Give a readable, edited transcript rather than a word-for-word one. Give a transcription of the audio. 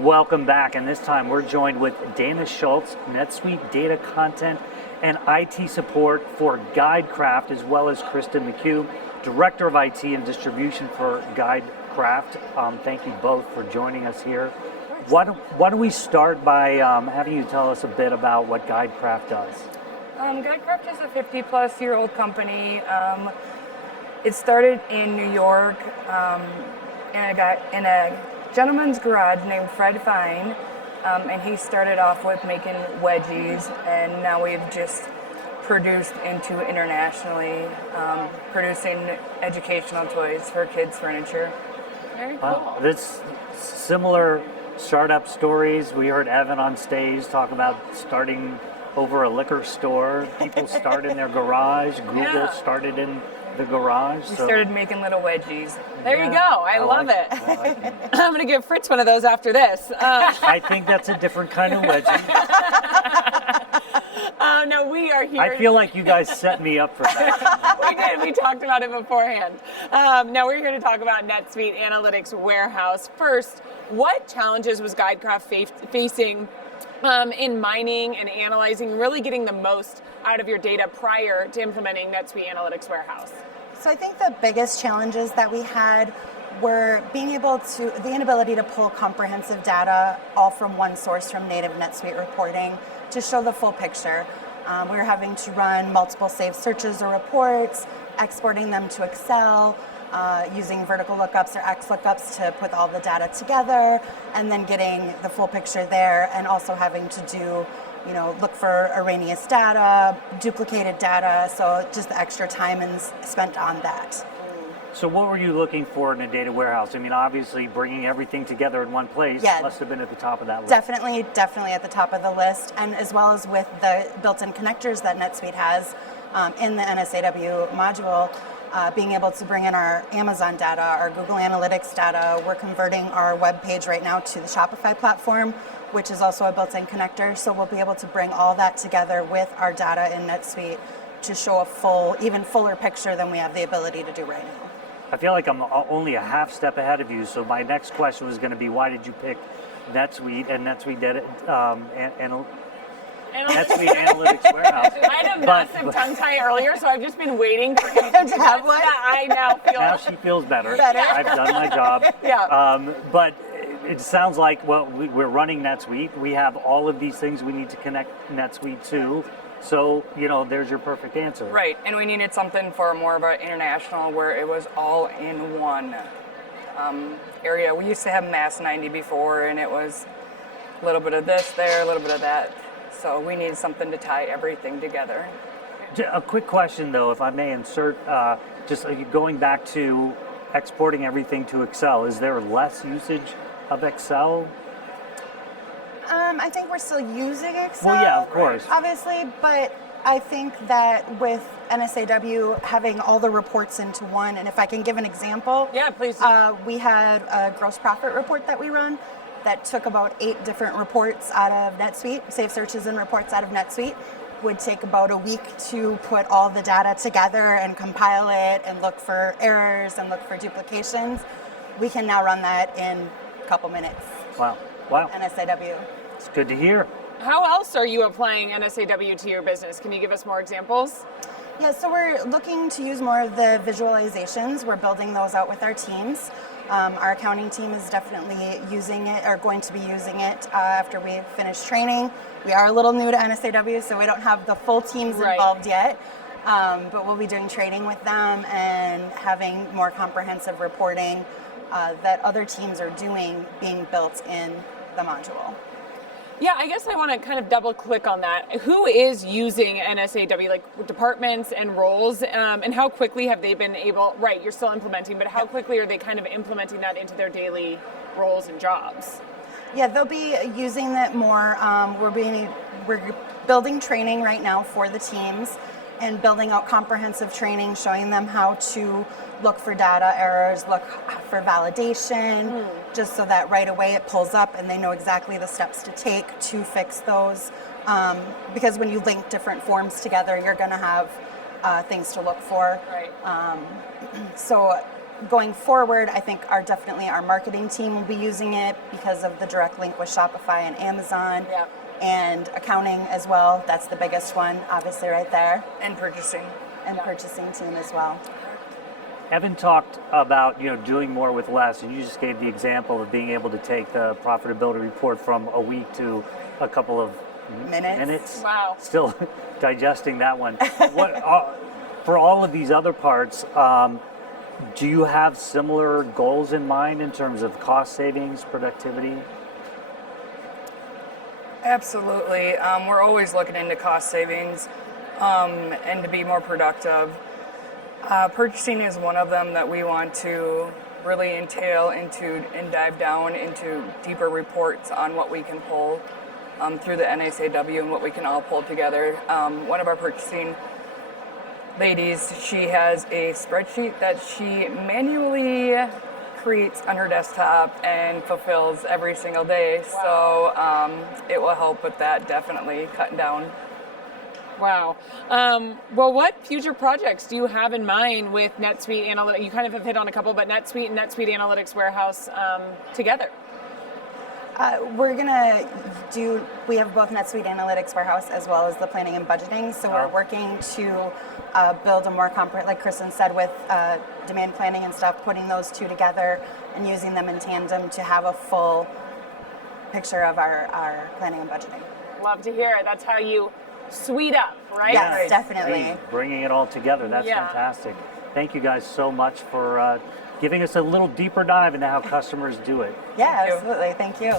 Welcome back, and this time we're joined with Dana Schultz, NetSuite Data Content and IT Support for Guidecraft, as well as Kristin McCue, Director of IT and Distribution for Guidecraft. Thank you both for joining us here. Why don't we start by having you tell us a bit about what Guidecraft does? Guidecraft is a 50-plus-year-old company. It started in New York in a gentleman's garage named Fred Fine, and he started off with making wedgies, and now we've just produced into internationally, producing educational toys for kids' furniture. Very cool. This similar startup stories. We heard Evan on stage talk about starting over a liquor store. People start in their garage. Google started in the garage. We started making little wedgies. There you go. I love it. I'm going to give Fritz one of those after this. I think that's a different kind of wedgie. No, we are here. I feel like you guys set me up for that. We did. We talked about it beforehand. Now we're here to talk about NetSuite Analytics Warehouse. First, what challenges was Guidecraft facing in mining and analyzing, really getting the most out of your data prior to implementing NetSuite Analytics Warehouse? So I think the biggest challenges that we had were the inability to pull comprehensive data all from one source from native NetSuite reporting to show the full picture. We were having to run multiple saved searches or reports, exporting them to Excel, using vertical lookups or X lookups to put all the data together, and then getting the full picture there, and also having to do, look for erroneous data, duplicated data, so just the extra time spent on that. So what were you looking for in a data warehouse? I mean, obviously bringing everything together in one place must have been at the top of that list. Definitely at the top of the list, and as well as with the built-in connectors that NetSuite has in the NSAW module, being able to bring in our Amazon data, our Google Analytics data. We're converting our web page right now to the Shopify platform, which is also a built-in connector, so we'll be able to bring all that together with our data in NetSuite to show a even fuller picture than we have the ability to do right now. I feel like I'm only a half step ahead of you, so my next question was going to be, why did you pick NetSuite and NetSuite Data NetSuite Analytics Warehouse? I had a massive tongue tie earlier, so I've just been waiting for him to have one. I now feel. Now she feels better. I've done my job. But it sounds like, we're running NetSuite. We have all of these things we need to connect NetSuite to. So, there's your perfect answer. Right, and we needed something for more of an international where it was all in one area. We used to have Mass 90 before, and it was a little bit of this there, a little bit of that. So we needed something to tie everything together. A quick question, though, if I may insert, just going back to exporting everything to Excel, is there less usage of Excel? I think we're still using Excel. Well, yeah, of course. Obviously, but I think that with NSAW having all the reports into one, and if I can give an example. Yeah, please. We had a gross profit report that we run that took about 8 different reports out of NetSuite, save searches and reports out of NetSuite. Would take about a week to put all the data together and compile it and look for errors and look for duplications. We can now run that in a couple minutes. Wow. NSAW. It's good to hear. How else are you applying NSAW to your business? Can you give us more examples? Yeah, so we're looking to use more of the visualizations. We're building those out with our teams. Our accounting team is definitely using it, or going to be using it after we finish training. We are a little new to NSAW, so we don't have the full teams involved yet. But we'll be doing training with them and having more comprehensive reporting that other teams are doing being built in the module. Yeah, I guess I want to kind of double click on that. Who is using NSAW, like departments and roles, and how quickly have they been able, you're still implementing, but how quickly are they kind of implementing that into their daily roles and jobs? Yeah, they'll be using it more. We're building training right now for the teams and building out comprehensive training, showing them how to look for data errors, look for validation, just so that right away it pulls up and they know exactly the steps to take to fix those. Because when you link different forms together, you're going to have things to look for. Right. So going forward, I think definitely our marketing team will be using it because of the direct link with Shopify and Amazon. Yep. And accounting as well. That's the biggest one, obviously, right there. And purchasing. And purchasing team as well. Evan talked about doing more with less, and you just gave the example of being able to take the profitability report from a week to a couple of minutes. Wow. Still digesting that one. For all of these other parts, do you have similar goals in mind in terms of cost savings, productivity? Absolutely. We're always looking into cost savings and to be more productive. Purchasing is one of them that we want to really entail into and dive down into deeper reports on what we can pull through the NSAW and what we can all pull together. One of our purchasing ladies, she has a spreadsheet that she manually creates on her desktop and fulfills every single day. Wow. So it will help with that, definitely cutting down. Wow. Well, what future projects do you have in mind with NetSuite Analytics? You kind of have hit on a couple, but NetSuite and NetSuite Analytics Warehouse together. We have both NetSuite Analytics Warehouse as well as the planning and budgeting. So we're working to build a more comprehensive, like Kristin said, with demand planning and stuff, putting those two together and using them in tandem to have a full picture of our planning and budgeting. Love to hear it. That's how you suite up, right? Yes, definitely. Hey, bringing it all together, that's fantastic. Thank you guys so much for giving us a little deeper dive into how customers do it. Yeah, absolutely. Thank you.